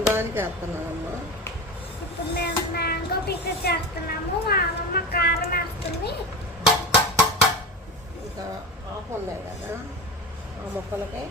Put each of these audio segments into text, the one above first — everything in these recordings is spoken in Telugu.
ఒకదానికి వేస్తున్నానమ్మా. ఇప్పుడు మేము మ్యాంగో పిక్కల్ చేస్తున్నాము. మా అమ్మమ్మ కారం వేస్తుంది. ఇంకా ఆకు ఉన్నాయి కదా ఆ ముక్కలకి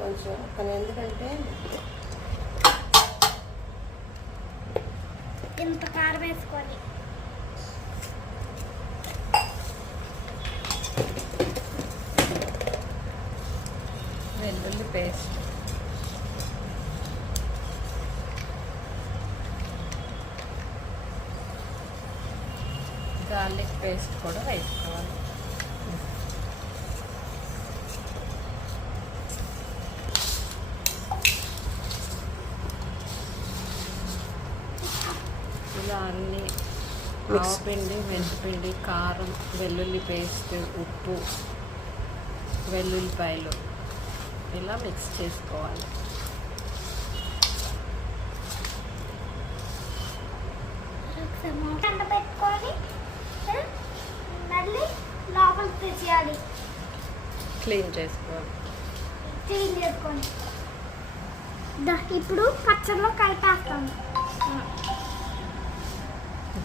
కొంచెం కానీ ఎందుకంటే ఇంత కారం వేసుకొని వెల్లుల్లి పేస్ట్, గార్లిక్ పేస్ట్ కూడా వేసుకోవాలి. ఇలా అన్ని ఆవపిండి, మెంతిపిండి, కారం, వెల్లుల్లి పేస్ట్, ఉప్పు, వెల్లుల్లిపాయలు ఇలా మిక్స్ చేసుకోవాలి. కండ పెట్టుకొని మళ్ళీ లోపలికి తెచ్చేయాలి. క్లీన్ చేసుకోవాలి. క్లీన్ చేసుకొని ఇప్పుడు పచ్చడిలో కలిపేస్తాము.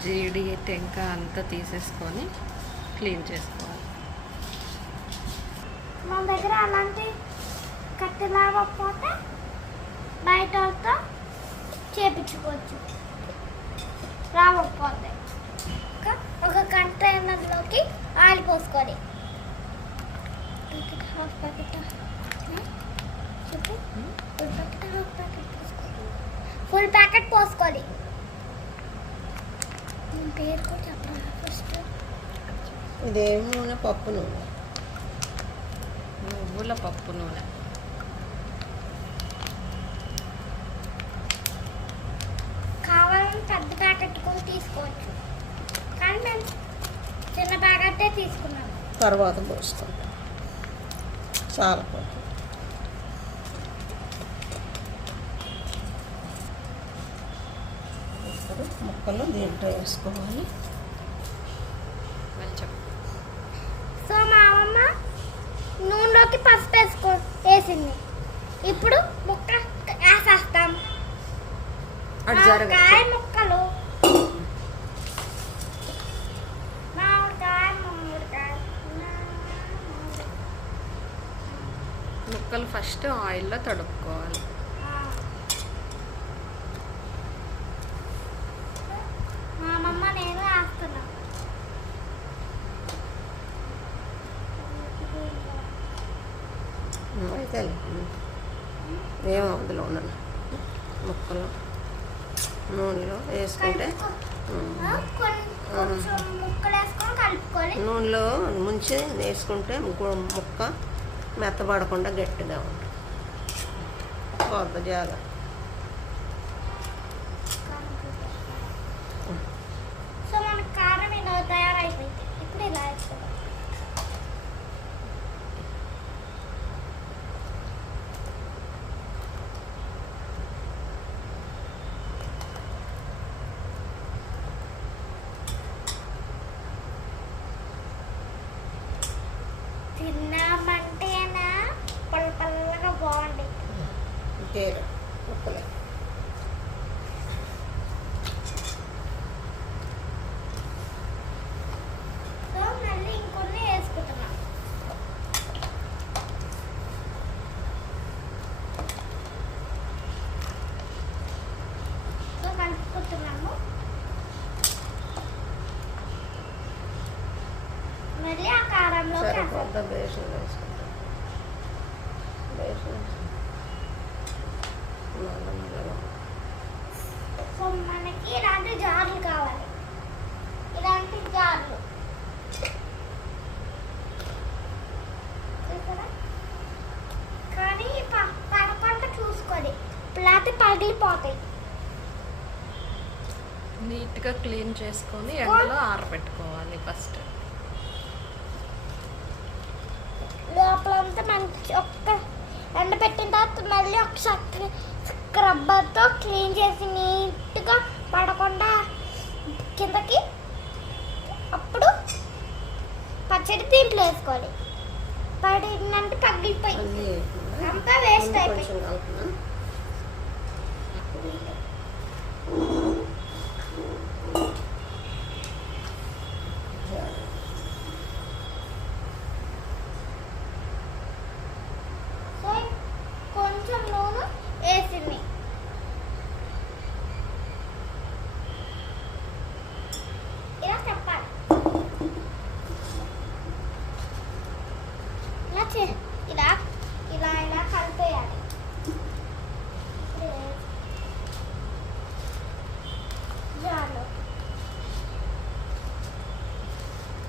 జీడి, టెంక అంతా తీసేసుకొని క్లీన్ చేసుకోవాలి. మన దగ్గర అలాంటి కట్టె లేకపోతే బయట చేపించుకోవచ్చు. రావకపోతే ఒక కంటైనర్లోకి ఆయిల్ పోసుకోవాలి. హాఫ్ ప్యాకెట్ చెప్పు. ఫుల్ ప్యాకెట్, హాఫ్ ప్యాకెట్ పోసుకోవాలి. ఫుల్ ప్యాకెట్ పోసుకోవాలి. పేరు కూడా చెప్పాలి ఫస్ట్. ఇదేం నూనె? పప్పు నూనె. నువ్వుల పప్పు నూనె. కావాలని పెద్ద ప్యాకెట్ కూడా తీసుకోవచ్చు, కానీ మేము చిన్న ప్యాకెటే తీసుకున్నాము. తర్వాత పోసుకుంటాం. చాలా పప్పు. ఇప్పుడు ముక్కలు దీంట్లో వేసుకోవాలి. సో మా అమ్మ నూనెలోకి పసుపు వేసింది. ఇప్పుడు ముక్క వేసేస్తాం. మామిడికాయ ముక్కలు, ముక్కలు ఫస్ట్ ఆయిల్లో తడుపుకోవాలి. మా అమ్మమ్మ నేను వేస్తున్నాం. అయితే ఏమో అందులో ఉన్నాను ముక్కలు నూనెలో వేసుకుంటే కొంచెం ముక్కలు వేసుకొని కలుపుకొని నూనెలో ముంచి వేసుకుంటే ముక్క మెత్తబడకుండా గట్టిగా ఉంటుంది. కొద్ద జాగ్రత్త. సో మన కారం ఇలా తయారైపోయింది. ఇప్పుడు ఇలా వేసుకోవాలి. తిన్నామంటేనా పల్లగా బాగుంది. ముక్కలే సో మళ్ళీ ఇంకొన్ని వేసుకుంటున్నాం. సో కలుపుకుంటున్నాము. మళ్ళీ ఆ కారంలో సరిపోద్ద బేషన్ వేసుకుంటాం. బేషన్ సో మనకి ఇలాంటి జార్లు కావాలి. ఇలాంటి జార్లు కానీ పడకుండా చూసుకొని, లేకపోతే పగిలిపోతాయి. నీట్గా క్లీన్ చేసుకొని ఎండలో ఆరబెట్టుకోవాలి ఫస్ట్. లోపలంతా మంచి ఒక్క ఎండబెట్టిన తర్వాత మళ్ళీ ఒకసారి స్క్రబ్బర్తో క్లీన్ చేసి నీట్గా పడకుండా కిందకి, అప్పుడు పచ్చడి దీంట్లో వేసుకోవాలి. పడినంటే పగిలిపోయింది, అంతా వేస్ట్ అయిపోయింది. సో కొంచెం నూనె వేసింది. ఇలా చెప్పాలి. ఇలా ఇలా ఇలా కలిపేయాలి.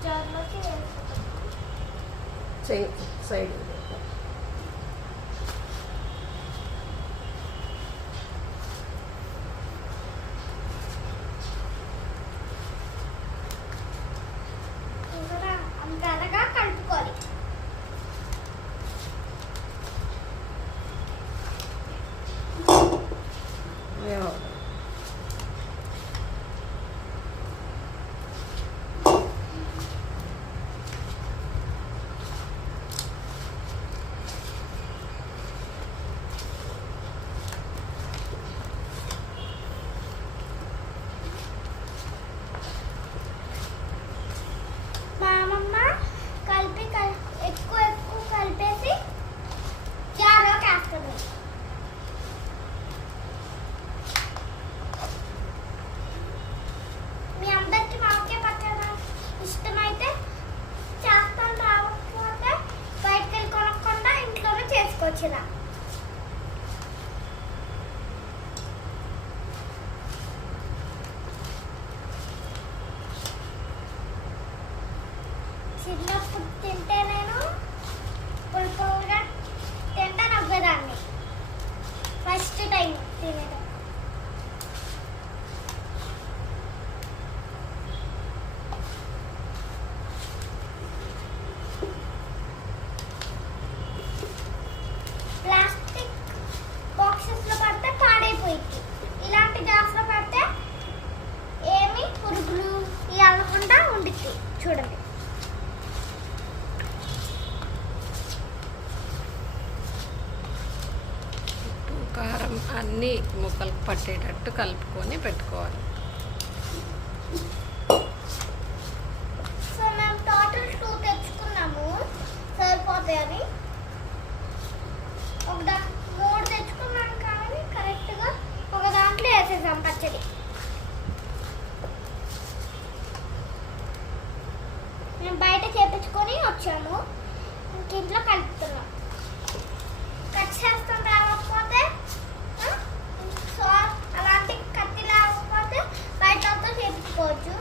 జార్లోకి వేసుకుంటాం. సైడ్ ఇంకా అంతగా కలుపుకోవాలి. మా అమ్మమ్మ ఎక్కువ కలిపేసి జార్లోకి వేస్తుంది. మీ అందరికి మామిడికాయ పచ్చడి ఇష్టమైతే చేస్తాను, రాకపోతే బయటకు వెళ్ళి కొనకుండా ఇంట్లోనే చేసుకోవచ్చు. ఇలా చిన్నప్పుడు తింటే నేను పులుపుగా తింటే నవ్వేదాన్ని. ఫస్ట్ టైం తినడం. ప్లాస్టిక్ బాక్సెస్లో పడితే పాడైపోయింది. ఇలాంటి గ్లాస్లో పడితే ఏమి పురుగులు ఇవ్వకుండా ఉండిద్ది. చూడండి. కారం అన్నీ ముక్కలకు పట్టేటట్టు కలుపుకొని పెట్టుకోవాలి. సో మేము టోటల్ 2 తెచ్చుకున్నాము, సరిపోతాయని. 3 తెచ్చుకున్నాను కానీ కరెక్ట్గా ఒక దాంట్లో వేసేసాం పచ్చడి. మేము బయట చేపించుకొని వచ్చాము, ఇంట్లో కలుపుతున్నాం. కట్ చేస్తాం రాకపోతే సో అలాంటి కత్తి లేకపోతే బయటతో చేపించుకోవచ్చు.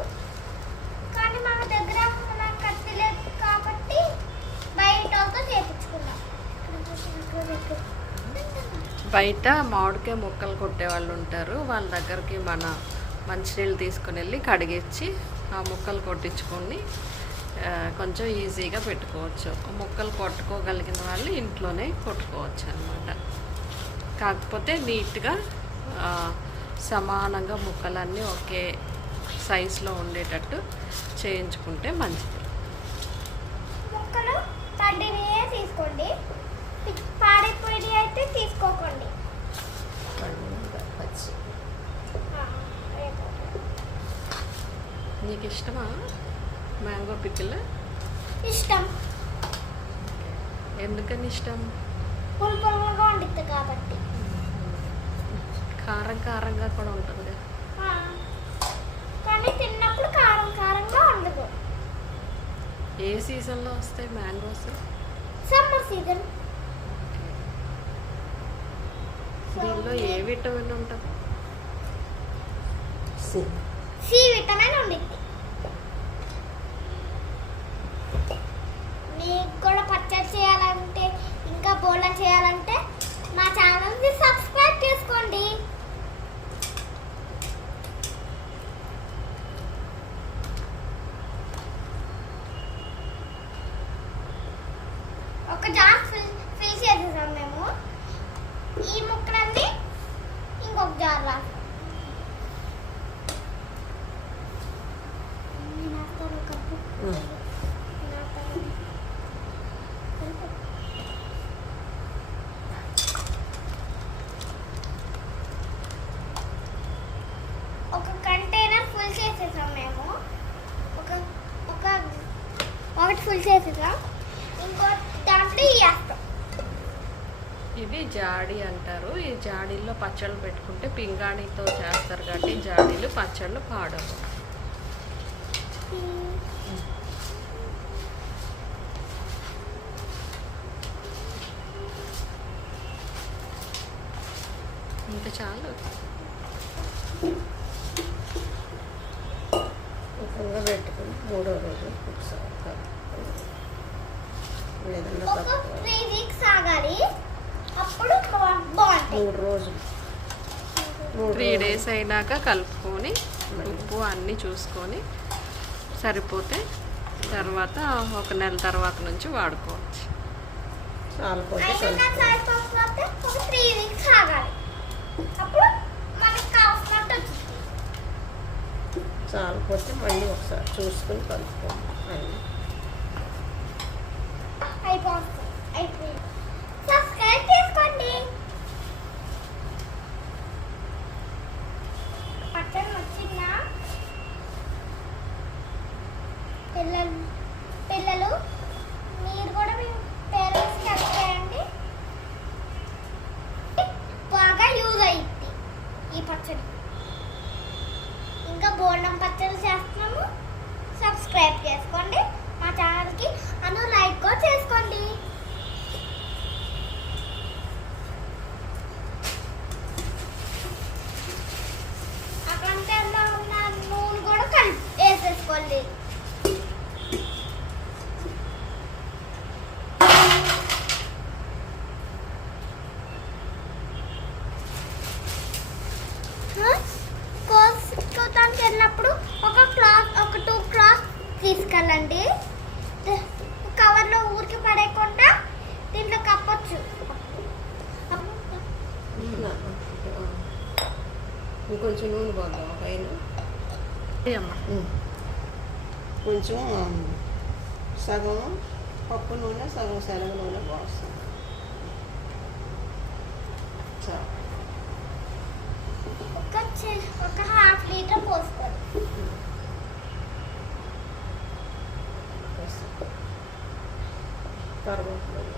కానీ మన దగ్గర కత్తి లేదు కాబట్టి బయటతో చేపించుకున్నాం. బయట మామిడికాయ ముక్కలు కొట్టే వాళ్ళు ఉంటారు, వాళ్ళ దగ్గరికి మన మంచినీళ్ళు తీసుకుని వెళ్ళి కడిగించి ఆ ముక్కలు కొట్టించుకొని కొంచెం ఈజీగా పెట్టుకోవచ్చు. ముక్కలు కొట్టుకోగలిగిన వాళ్ళు ఇంట్లోనే కొట్టుకోవచ్చు అన్నమాట. కాకపోతే నీట్గా సమానంగా ముక్కలన్నీ ఒకే సైజులో ఉండేటట్టు చేయించుకుంటే మంచిది. ముక్కలు పండినయే తీసుకోండి, పాడైపోయినవి అయితే తీసుకోకండి. నీకు ఇష్టమా మ్యాంగో పికిల్? ఇష్టం. ఎందుకని ఇష్టం? పులుపులుగా ఉండిద్ది కాబట్టి. కారం కారంగా కూడా ఉంటుంది. కానీ తిన్నప్పుడు కారం కారంగా ఉండదు. ఏ సీజన్లో వస్తాయి మ్యాంగోస్? Summer season. దీనిలో ఏ విటమిన్ ఉంటుంది? సి విటమిన్ ఉండిద్ది. మీకు కూడా పచ్చడి చేయాలంటే, ఇంకా బోళ్ళ చేయాలంటే మా ఛానల్ని సబ్స్క్రైబ్ చేసుకోండి. ఒక జార్ ఫిల్ చేసేసాం మేము. ఈ ముక్కలన్నీ ఇంకొక జార్ రా. ఒకటి ఫుల్ చేసేద్దాం. ఇంకో దాంట్లో వేస్తాం. ఇది జాడి అంటారు. ఈ జాడీల్లో పచ్చళ్ళు పెట్టుకుంటే పింగాణితో చేస్తారు కాబట్టి జాడీలు పచ్చళ్ళు పాడవు. ఇంకా చాలు. ముఖంగా పెట్టుకుని 3వ రోజు ఒకసారి కలుపుకొని ఏదన్నా ఒక తక్కువ 3 వీక్స్ ఆగాలి, అప్పుడు బాగుంటాయి. 3 రోజులు 3 days అయినాక కలుపుకొని ఉప్పు అన్నీ చూసుకొని సరిపోతే తర్వాత 1 నెల తర్వాత నుంచి వాడుకోవచ్చు. చాలపోతే అయినా కలుపుకోవాలి. సరిపోకపోతే ఒక 3 వీక్స్ ఆగాలి, అప్పుడు మనకి కావాల్సినట్టు వచ్చింది. చాలపోతే మళ్ళీ ఒకసారి చూసుకొని కలుపుకోవాలి. అయిపోయింది. సబ్స్క్రైబ్ చేసుకోండి. పట్టణం వచ్చిందా పిల్లలు మీరు కూడా మీ పేరెంట్స్కి హెల్ప్ చేయండి. బాగా యూజ్ అయ్యింది ఈ పచ్చడి. ఇంకా బోండం పచ్చడి చేస్తున్నాము. సబ్స్క్రైబ్ చేసుకోండి మా ఛానల్కి. లైక్ కూడా చేసుకోండి. అక్కడ ఉన్న నూనె కూడా వేసేసుకోండి. కోసుకోవడానికి వెళ్ళినప్పుడు ఒక 2 క్లాత్ తీసుకెళ్ళండి. కవర్లో ఊరికి పడేయకుండా దీంట్లో కప్పొచ్చు. ఇంకొంచెం నూనె పోద్దాం పైన. అమ్మా కొంచెం సగం పప్పు నూనె సగం శనగ నూనె పోస్తుంది. చాలు. ఒక 1/2 లీటర్ పోసుకోండి. కరివేపాకు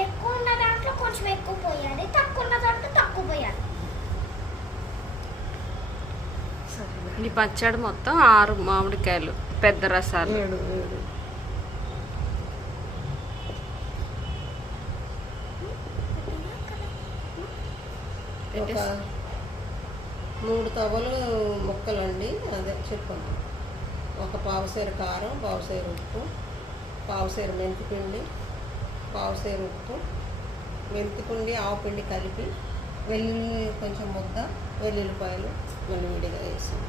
ఎక్కువ ఉన్న దాంట్లో కొంచెం ఎక్కువ పోయాలి, తక్కువ ఉన్న దాంట్లో తక్కువ పోయాలి. ఈ పచ్చడి మొత్తం 6 మామిడికాయలు పెద్ద రసాలు. 7 ఒక 3 తవలు ముక్కలండి. అదే చెప్పండి. ఒక పావుసేర కారం, పావుసేర ఉప్పు, పావుసేర మెంతిపిండి, పావుసేర ఉప్పు, మెంతిపిండి ఆవుపిండి కలిపి వెల్లుల్లి కొంచెం ముద్ద, వెల్లుల్లిపాయలు మళ్ళీ విడిగా వేసాం.